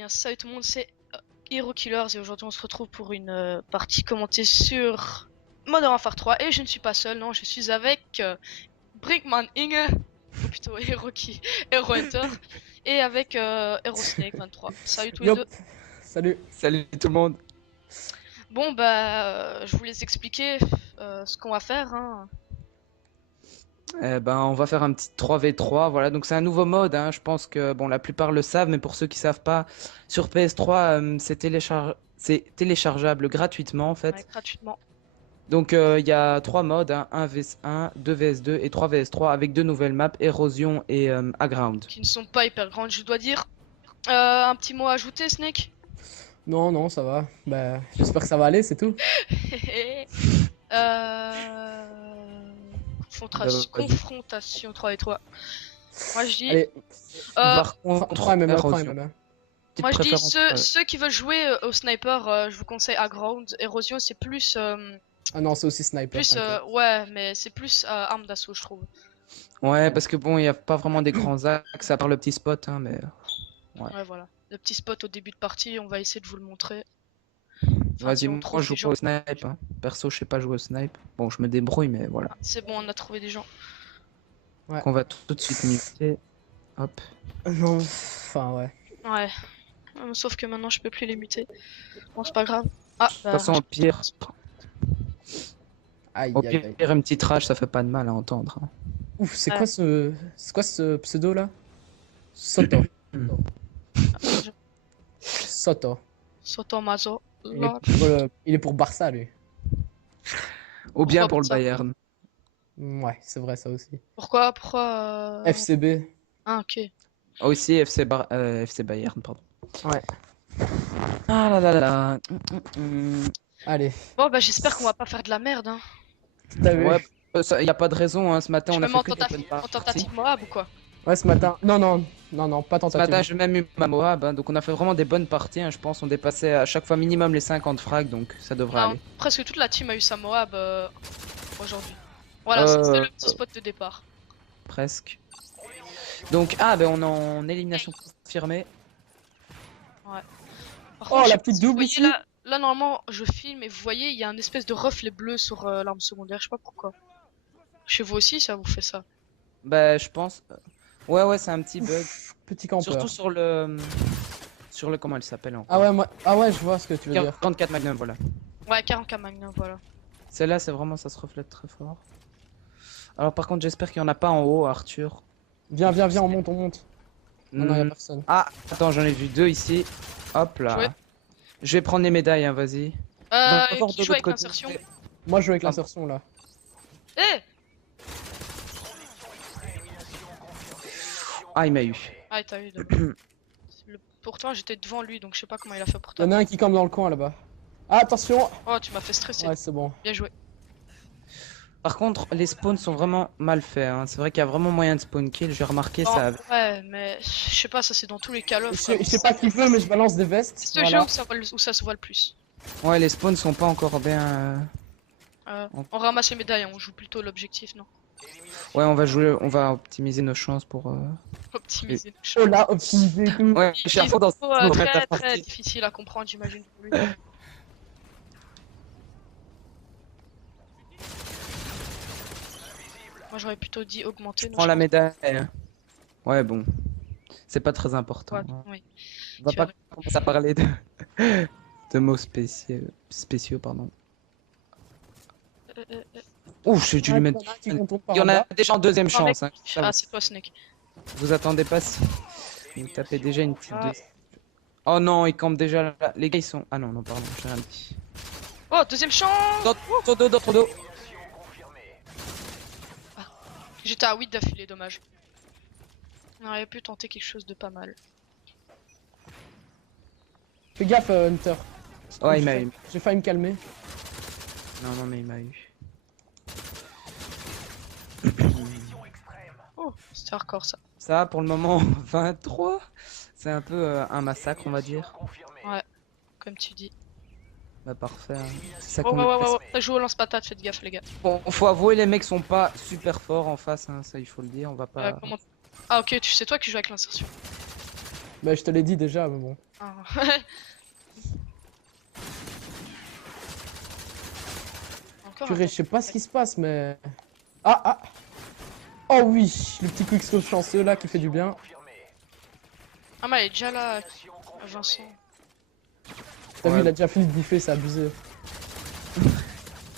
bien salut tout le monde, c'est Hero Killers et aujourd'hui on se retrouve pour une partie commentée sur Modern Warfare 3 et je ne suis pas seul, non, je suis avec Brinkman Inge, ou plutôt Hero Hunter, et avec Hero Snake 23. Salut tous les deux. Yop, salut. Salut tout le monde. Bon bah je vous laisse expliquer ce qu'on va faire. Hein. On va faire un petit 3v3, voilà, donc c'est un nouveau mode, hein. Je pense que bon, la plupart le savent, mais pour ceux qui savent pas, sur PS3, c'est téléchargeable gratuitement en fait. Ouais, gratuitement. Donc il y a trois modes, hein, 1 vs1, 2 vs2 et 3 vs3 avec deux nouvelles maps, Érosion et Aground. Qui ne sont pas hyper grandes, je dois dire. Un petit mot à ajouter, Snake? Non, non, ça va. Bah, j'espère que ça va aller, c'est tout. Confrontation 3 et 3. Moi je dis. Allez, Par contre, 3 MM, 3 Érosion. MM. Petite Moi je dis préférence, ceux qui veulent jouer au sniper, je vous conseille Aground. Érosion c'est plus. Ah non, c'est aussi sniper. t'inquiète. Ouais, mais c'est plus arme d'assaut, je trouve. Ouais, parce que bon, il n'y a pas vraiment des grands axes à part le petit spot, hein, mais ouais. Ouais, voilà. Le petit spot au début de partie, on va essayer de vous le montrer. Vas-y, si on moi trouve je des joue pas au gens. snipe, hein. Perso, je sais pas jouer au snipe. Bon, je me débrouille, mais voilà. C'est bon, on a trouvé des gens. Ouais. On va tout de suite muter. Hop. Non, enfin, ouais. Ouais. Sauf que maintenant je peux plus les muter. Bon, c'est pas grave. Ah, De toute façon, au pire, Aïe, au aïe, pire, aïe. une petite rage, ça fait pas de mal à entendre, hein. Ouf, c'est Ouais. quoi ce. C'est quoi ce pseudo là? Soto. Soto. Sotomazo. Il est pour Barça, lui. Ou bien Pourquoi pour le ça Bayern. Ouais, c'est vrai, ça aussi. Pourquoi FCB. Ah, ok. Aussi FC Bayern, pardon. Ouais. Ah là là là là. Allez, Bon, bah j'espère qu'on va pas faire de la merde. Hein. t'as vu? Ouais, y a pas de raison, hein. Ce matin, Je on me a mets fait en que des bonnes en parties. tentative Moab ou quoi? Ouais, ce matin. Non, non, non, non, pas Ce tentative. matin, j'ai même eu ma Moab, hein. Donc on a fait vraiment des bonnes parties, hein. Je pense on dépassait à chaque fois minimum les 50 frags, donc ça devrait Non, aller. presque toute la team a eu sa Moab aujourd'hui. Voilà, c'est le petit spot de départ. Presque. Donc, ah, ben on est en élimination confirmée. Ouais. Par Oh, contre, je la sais pas petite si vous double voyez, ici. là, normalement, je filme et vous voyez, il y a un espèce de reflet bleu sur l'arme secondaire. Je sais pas pourquoi. Chez vous aussi, ça vous fait ça? Bah, je pense. Ouais, ouais, c'est un petit bug. Ouf, petit campeur. Surtout sur le. Sur le. Comment elle s'appelle encore? Ah ouais, moi... ah ouais, je vois ce que tu veux dire. 44 Magnum, voilà. Ouais, 40K Magnum, voilà. Celle-là, c'est vraiment. Ça se reflète très fort. Alors, par contre, j'espère qu'il n'y en a pas en haut, Arthur. Viens, viens, viens, on monte, on monte. Ah non, y'a Hmm. personne. Ah, attends, j'en ai vu deux ici. Hop là. Jouer. Je vais prendre les médailles, hein, vas-y. Va voir Qui de joue avec l'autre côté. l'insertion? Moi, je joue avec Ah. l'insertion là. Eh Ah, il m'a eu. Ah, t'as eu. Pourtant, j'étais devant lui, donc je sais pas comment il a fait pour toi. Y'en a un qui campe dans le coin là-bas. Ah, attention! Oh, tu m'as fait stresser. Ouais, c'est bon. Bien joué. Par contre, les spawns sont vraiment mal faits, hein. C'est vrai qu'il y a vraiment moyen de spawn kill. J'ai remarqué Non, ça. ouais, mais je sais pas, ça c'est dans tous les Call of. Je sais pas qui veut, mais je balance des vestes. C'est ce Voilà. jeu où ça se voit le plus. Ouais, les spawns sont pas encore bien. On ramasse les médailles, on joue plutôt l'objectif, non? Ouais, on va optimiser nos chances pour. Optimiser nos Oh choses. là, optimiser et tout. Ouais, je suis à fond dans Très partie. difficile à comprendre, j'imagine. pour lui. Moi j'aurais plutôt dit augmenter. Je prends la médaille. Ouais, bon. C'est pas très important, Ouais, hein. oui. On va Tu pas as- commencer à parler de mots spéciaux, pardon. Ouf, j'ai dû lui mettre. Qui contourne par Il y en là. a déjà en deuxième Oh, mec. chance, hein. Ah, c'est toi, Snake. Vous attendez pas si. Vous tapez déjà une petite Ah. deuxième. Oh non, ils campent déjà là. Les gars, ils sont. Ah non, non, pardon, j'ai rien dit. Oh, deuxième chance. Dans ton dos. J'étais à 8 d'affilée, dommage. On aurait pu tenter quelque chose de pas mal. Fais gaffe, Hunter. Ouais, il m'a eu. J'ai failli me calmer. Non, non, mais il m'a eu. Oh, c'était hardcore ça. Ça, pour le moment, 23. C'est un peu un massacre, on va dire. Ouais, comme tu dis. Bah, parfait, hein. C'est ça Oh, qu'on ouais, veut ouais, ouais, faire. ouais. T'as joué au lance-patate, faites gaffe, les gars. Bon, faut avouer, les mecs sont pas super forts en face, hein, ça il faut le dire. On va pas. Comment... Ah, ok, c'est toi qui joues avec l'insertion. Bah, je te l'ai dit déjà, mais bon. Ah. Encore un Purée, je sais pas ce tac. qui se passe, mais... Ah, ah. Oh oui, le petit quickscope chanceux là qui fait du bien. Ah, mais elle est déjà là, Vincent. T'as vu, Ouais. il a déjà fini de bouffer, c'est abusé.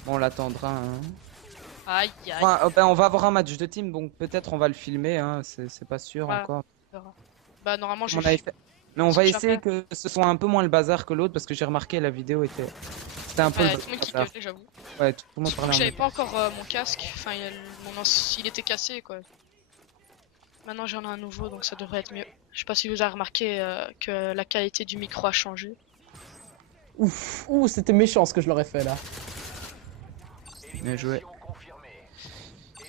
Bon, on l'attendra. Hein. Aïe, aïe. Enfin, ben, on va avoir un match de team, donc peut-être on va le filmer. Hein. C'est pas sûr Ouais, encore. on verra. Bah, normalement, je Comme vais on avait filmer. fait. Mais on Si va jamais. essayer que ce soit un peu moins le bazar que l'autre parce que j'ai remarqué la vidéo était. C'était un peu Ouais, le tout le monde qui bazar. gueulait, j'avoue. Ouais, tout le monde Surtout parlait que en j'avais même pas encore mon casque. Enfin, il était cassé, quoi. Maintenant, j'en ai un nouveau, donc ça devrait être mieux. Je sais pas si vous avez remarqué que la qualité du micro a changé. Ouf, ouh, c'était méchant ce que je leur ai fait là. Bien joué.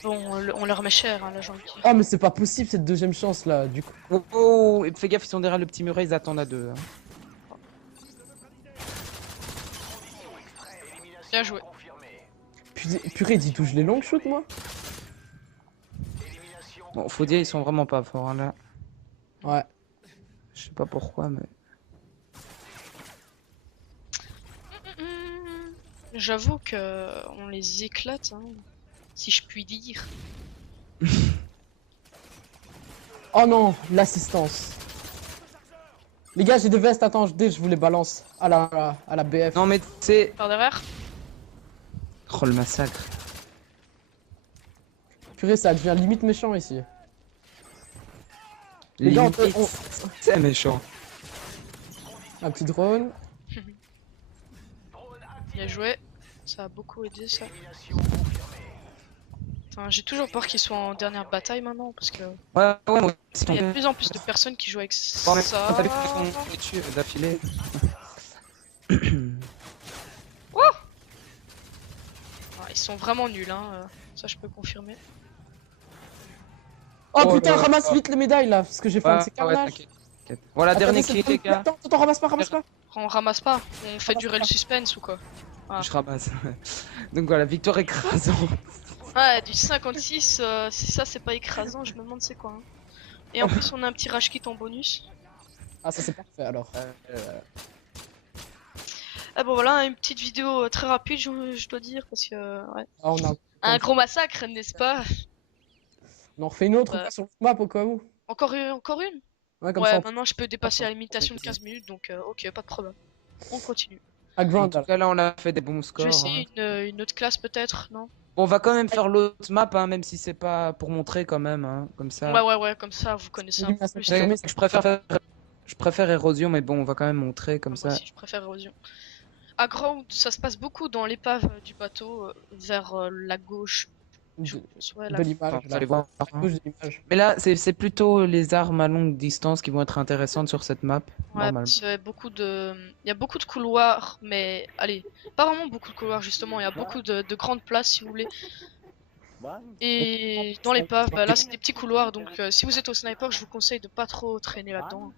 Bon, on leur met cher, hein, là, j'ai envie de dire. Oh, mais c'est pas possible cette deuxième chance là, du coup. Oh, oh, et fais gaffe, ils sont derrière le petit muret, ils attendent à deux. Hein. Bien joué. Purée, dis d'où je les long shoot moi. Bon, faut dire, ils sont vraiment pas forts hein, là. Ouais. Je sais pas pourquoi, mais. J'avoue que on les éclate, hein, si je puis dire. Oh non, l'assistance. Les gars, j'ai des vestes, attends, je vous les balance à la BF. Non, mais c'est. Par derrière. Oh, le massacre. Purée, ça devient limite méchant ici. Les gars, Limite, c'est méchant. un petit drone. Bien joué. Ça a beaucoup aidé, ça. Enfin, j'ai toujours peur qu'ils soient en dernière bataille maintenant, parce que Ouais, ouais, moi aussi. il y a de plus en plus de personnes qui jouent avec Bon, mais ça. t'as vu qu'ils sont dessus d'affilée. Ah, ils sont vraiment nuls, hein. Ça, je peux confirmer. Oh, Oh putain, là ramasse là. vite les médailles là, parce que j'ai fait un de ces Ouais, carnages. t'inquiète. Voilà, dernier Attendez, kill, les gars. Attends, ramasse pas. On ramasse pas, on fait durer le suspense ou quoi. Ah. Je ramasse. Donc voilà, victoire écrasante. Ouais, du 56, si ça c'est pas écrasant, je me demande c'est quoi. Hein. Et en plus, on a un petit rage kit en bonus. Ah, ça c'est parfait alors. Ah bon, voilà, une petite vidéo très rapide, je dois dire, parce que ouais. Ah, Un gros massacre, n'est-ce pas? on en refait une autre ou Ouais. pas sur le map au cas où. Encore une? Ouais, comme ça Ouais, on peut. maintenant je peux dépasser la limitation de 15 minutes, donc ok, pas de problème. On continue. À En Grand tout alors. cas, là, on a fait des bons Je vais scores. essayer Hein. une autre classe peut-être, non? Bon, on va quand même faire l'autre map, hein, même si c'est pas pour montrer quand même, hein, comme ça. Ouais, comme ça vous connaissez un peu Élimination plus. confirmée, Je préfère érosion, mais bon, on va quand même montrer comme Moi ça. aussi, je préfère érosion. À Ground, ça se passe beaucoup dans l'épave du bateau, vers la gauche. Ouais, de l'image. Enfin, vous Là. allez voir. À Hein. gauche de l'image. Mais là, c'est plutôt les armes à longue distance qui vont être intéressantes sur cette map, Ouais, normalement. parce qu'il y a il y a beaucoup de couloirs, mais allez, pas vraiment beaucoup de couloirs justement, il y a beaucoup de grandes places si vous voulez. Et dans l'épave, bah, là c'est des petits couloirs, donc si vous êtes au sniper, je vous conseille de pas trop traîner là-dedans.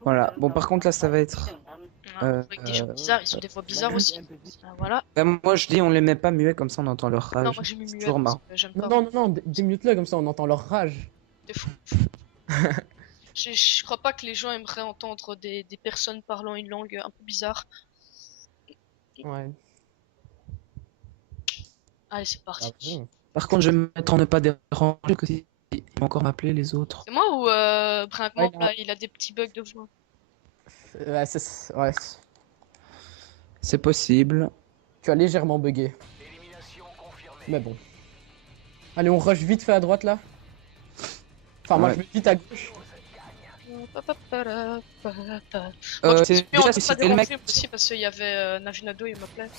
Voilà. Bon, par contre, là, ça va être. Avec des gens bizarres, ils sont des fois bizarres aussi. Voilà. Moi, je dis, on les met pas muets, comme ça, on entend leur rage. Non, moi j'ai mis C'est muet toujours parce marrant. que j'aime Non, pas. non, démute-le comme ça on entend leur rage. C'est fou. Je crois pas que les gens aimeraient entendre des personnes parlant une langue un peu bizarre. Ouais. Allez, c'est parti. Bravo. Par contre, je vais me mettre en ne pas déranger, que si ils vont encore m'appeler les autres. C'est moi ou Brinkman, Ouais, non. là, il a des petits bugs de voix? Ouais, ouais. C'est possible. Tu as légèrement bugué. Mais bon. Allez, on rush vite fait à droite là. Enfin, moi Ouais. je vais vite à gauche. C'est Mais on déjà peut si pas c'était le mec. déranger aussi parce qu'il y avait Navinado, il m'appelait.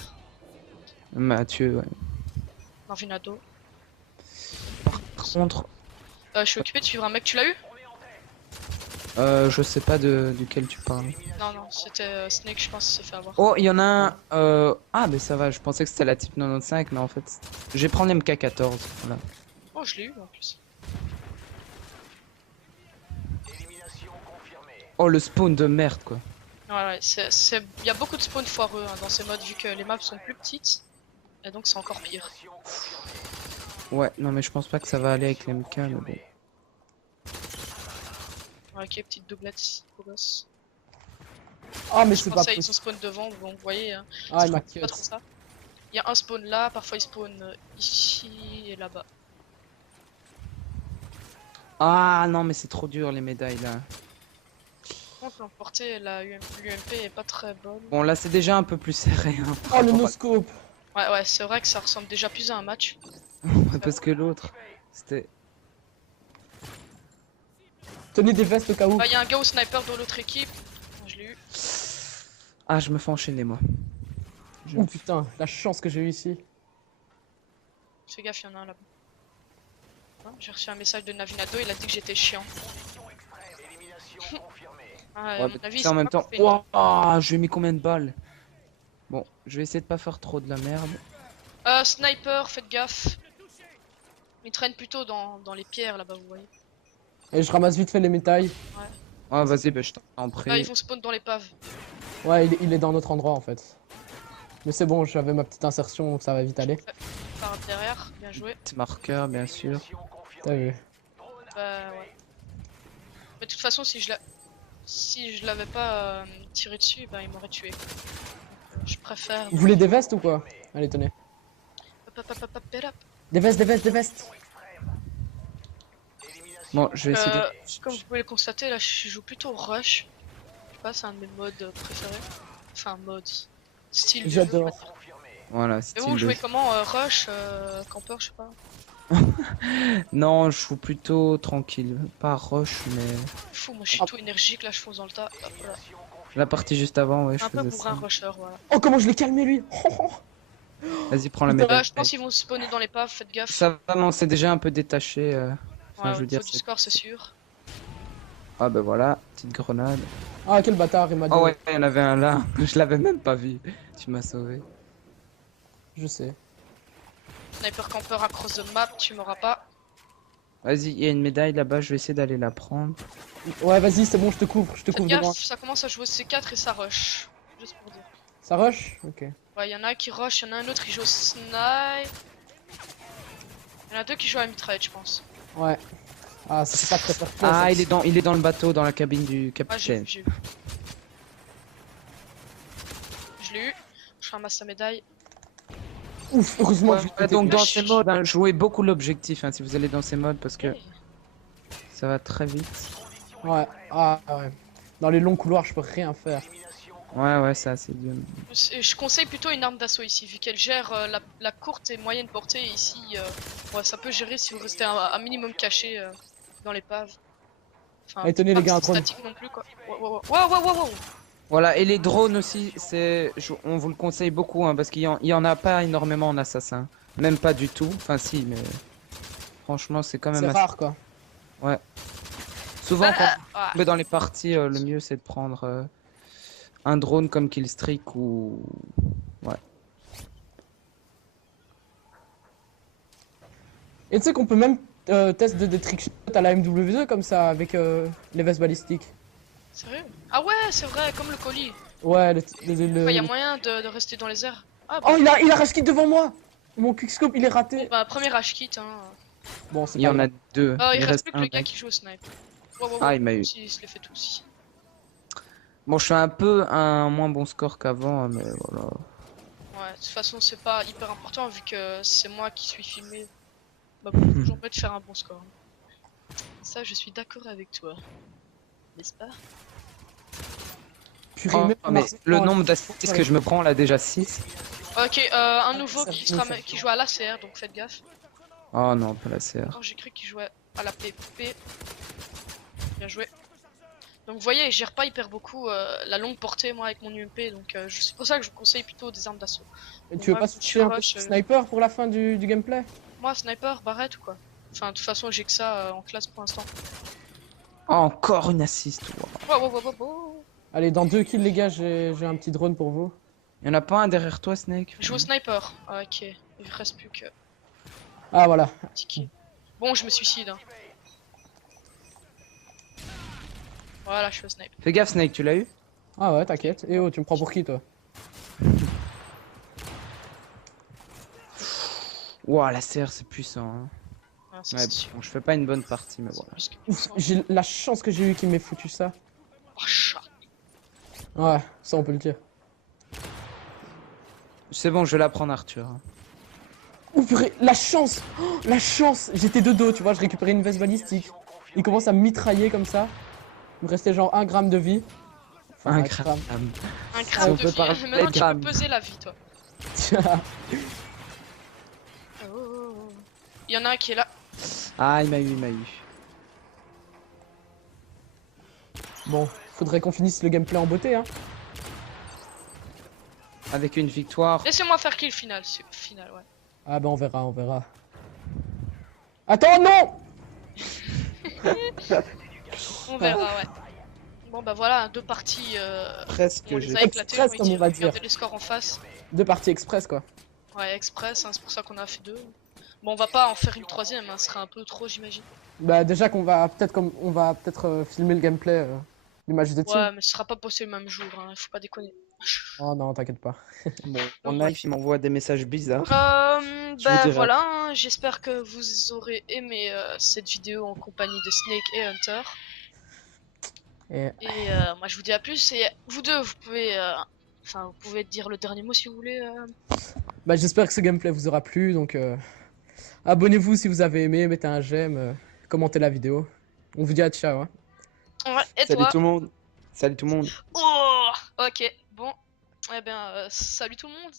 Mathieu, ouais. Navinado. Par contre, Je suis occupé de suivre un mec, tu l'as eu? je sais pas duquel tu parles. Non, c'était Snake, je pense, il s'est fait avoir. Oh, il y en a un. Ah, mais ça va, je pensais que c'était la type 95, mais en fait. Je vais prendre l'MK14. Voilà. Oh, je l'ai eu en plus. Oh, le spawn de merde, quoi. Ouais, il y a beaucoup de spawns foireux hein, dans ces modes vu que les maps sont plus petites. Et donc c'est encore pire. Ouais, non, mais je pense pas que ça va aller avec l'MK, mais bon. Ok, petite doublette, beau gosse. Ah, mais Je c'est pas pensais ils possible. sont spawn devant, bon, vous voyez, hein. Ah, il m'a C'est cut. pas trop ça. Il y a un spawn là, parfois il spawn ici et là-bas. Ah non, mais c'est trop dur les médailles là. Par contre, l'emporter, l'UMP est pas très bonne. Bon, là c'est déjà un peu plus serré. Hein, Oh, le no-scope. Ouais, c'est vrai que ça ressemble déjà plus à un match. parce que l'autre, c'était. Tenez des vestes au cas où. Il y a un gars au sniper dans l'autre équipe. Je l'ai eu. Ah, je me fais enchaîner moi. Oh putain, la chance que j'ai eu ici. Fais gaffe, il y en a un là-bas. Ah, j'ai reçu un message de Navinado, il a dit que j'étais chiant. Ah, à Ouais, mon avis, ça en c'est même pas temps. coupé, non. Ouah, je lui ai mis combien de balles? Bon, je vais essayer de pas faire trop de la merde. Sniper, faites gaffe. Il traîne plutôt dans les pierres là-bas, vous voyez. Et je ramasse vite fait les médailles. Ah, vas-y, bah, je t'en Là, prie. ils vont spawn dans l'épave. Ouais, il est dans notre endroit en fait. Mais c'est bon, j'avais ma petite insertion donc ça va vite aller. Par derrière, bien joué. Petit marqueur, bien sûr. T'as vu. Bah ouais. Mais de toute façon, si je l'avais pas tiré dessus, bah il m'aurait tué. Donc, je préfère. Vous voulez des vestes ou quoi? Allez, tenez. Hop, hop, hop, hop, hop, hop. Des vestes, des vestes, des vestes. Bon, je vais essayer de. Comme vous pouvez le constater, là je joue plutôt rush. Je sais pas, c'est un de mes modes préférés. Enfin, mode. Style de jeu, J'adore. on va dire. Voilà, Et style vous de- jouez comment rush, campeur, je sais pas. Non, je joue plutôt tranquille. Pas rush, mais. Fou, moi je suis Ah. tout énergique, là je fonce dans le tas. Hop là. La partie juste avant, ouais, je Un peu faisais bourrin ça. rusher, voilà. Oh, comment je l'ai calmé lui. Vas-y, prends la médaille. Je pense qu'ils vont spawner dans l'épave, faites gaffe. Ça va, non, c'est déjà un peu détaché. Enfin, Ouais, je au veux dire, niveau du c'est. score, c'est sûr. Ah, bah voilà, petite grenade. Ah, quel bâtard, il m'a dit. Oh, ouais, il y en avait un là. Je l'avais même pas vu. Tu m'as sauvé. Je sais. Sniper campeur across the map, tu m'auras pas. Vas-y, il y a une médaille là-bas, je vais essayer d'aller la prendre. Ouais, vas-y, c'est bon, je te couvre Faites devant. gaffe, ça commence à jouer C4 et ça rush. Juste pour dire. Ça rush? Ok. Ouais, il y en a un qui rush, il y en a un autre qui joue au snipe. Il y en a deux qui jouent à la mitraillette, je pense. Ouais. Ah, c'est pas très fair play, Ah, ça. il est dans le bateau, dans la cabine du Ouais, j'ai capitaine. vu, j'ai vu. Je l'ai eu. Je ramasse sa médaille. Ouf, heureusement Ouais, que je l'ai ouais, pété. donc dans ces modes, hein, jouez beaucoup l'objectif hein, si vous allez dans ces modes parce que Hey. ça va très vite. Ouais, ah ouais. Dans les longs couloirs, je peux rien faire. Ouais, ça c'est dur. Je conseille plutôt une arme d'assaut ici, vu qu'elle gère la courte et moyenne portée. Ici, ouais, ça peut gérer si vous restez un minimum caché dans l'épave. Enfin, Allez, tenez, pas les gars, un rester drone. statique non plus quoi. Wow. Voilà, et les drones aussi, on vous le conseille beaucoup hein, parce il y en a pas énormément en assassin. Même pas du tout. Enfin, si, mais franchement, c'est quand même C'est assez. rare quoi. Ouais. Souvent, quand Ah, vous êtes dans les parties, le mieux c'est de prendre un drone comme Killstreak ou. Ouais. Et tu sais qu'on peut même tester des trickshots à la MW2 comme ça avec les vestes balistiques. sérieux? Ah ouais, c'est vrai, comme le colis. Ouais, Il y a moyen de rester dans les airs. Ah bah, Oh, il a rush kit devant moi. Mon quickscope, il est raté. bah premier rush kit. Hein. Bon, c'est Il y pas en a grave. deux. Il reste plus que un le gars mec. qui joue au snipe. Ah, il m'a eu. Si, il se les fait tous ici. Bon, je fais un peu un moins bon score qu'avant, hein, mais voilà. Ouais, de toute façon, c'est pas hyper important vu que c'est moi qui suis filmé. Bah, pour toujours mieux de faire un bon score. Ça, je suis d'accord avec toi. N'est-ce pas? Purée, Oh, même mais Marseille, le non, nombre d'assists que je me prends là déjà 6. Ok, un nouveau Ça qui, fait ça. qui joue à l'ACR, donc faites gaffe. Oh non, pas la CR. Oh, j'ai cru qu'il jouait à la PP. Bien joué. Donc vous voyez, je gère pas hyper beaucoup la longue portée moi avec mon UMP, donc c'est pour ça que je vous conseille plutôt des armes d'assaut. Et tu veux Ouais, pas je switcher un peu rush, sniper pour la fin du gameplay? Moi, sniper, barrette ou quoi? Enfin, de toute façon, j'ai que ça en classe pour l'instant. Oh, encore une assist. Wow. Wow. Allez, dans 2 kills les gars, j'ai un petit drone pour vous. Y en a pas un derrière toi, Snake? Je joue au sniper. Ah, ok, il reste plus que Ah voilà. ticket. Bon, je me suicide. Hein. Voilà, je suis au snipe. Fais gaffe, Snake, tu l'as eu? Ah ouais, t'inquiète. Et oh, tu me prends pour qui toi? Ouah, la CR c'est puissant. Hein. Ah, ça, Ouais, c'est sûr. bon, je fais pas une bonne partie, mais voilà. Plus que- Ouf, j'ai la chance que j'ai eu qu'il m'ait foutu ça. Oh, chat. Ouais, ça on peut le dire. C'est bon, je vais la prendre, Arthur. Ouh purée, la chance! Oh, la chance! J'étais de dos, tu vois, je récupérais une veste balistique. Il commence à me mitrailler comme ça. Il me restait genre 1 gramme de vie. Enfin, Un 1 gramme. gramme. Un Si gramme on de peut vie. parler Maintenant, de tu grammes. peux peser la vie, toi. Oh. Il y en a un qui est là. Ah, il m'a eu, il m'a eu. Bon, faudrait qu'on finisse le gameplay en beauté, hein. Avec une victoire. Laissez-moi faire kill final. Final, ouais. Ah bah on verra, on verra. Attends, non! On verra, ouais. Bon, bah voilà, 2 parties. Presque, On les j'ai a éclatées, Express, j'ai comme on va dire. Regardez les scores en face. 2 parties express, quoi. Ouais, express, hein, c'est pour ça qu'on a fait 2. Bon, on va pas en faire une 3ème, hein, ce serait un peu trop, j'imagine. Bah déjà qu'on va peut-être filmer le gameplay du match de team. Ouais, mais ce sera pas posté le même jour, hein, faut pas déconner. Oh non, t'inquiète pas. Bon, mon knife, il m'envoie des messages bizarres. Je vous Bah dirai. voilà, hein, j'espère que vous aurez aimé cette vidéo en compagnie de Snake et Hunter. Et Et moi je vous dis à plus, et vous deux, vous pouvez... Enfin, vous pouvez dire le dernier mot si vous voulez. bah j'espère que ce gameplay vous aura plu, donc abonnez-vous si vous avez aimé, mettez un j'aime, commentez la vidéo. On vous dit à ciao, hein. Ouais, et Salut toi? tout le monde. Salut tout le monde. Oh, ok, bon. Eh bien, salut tout le monde.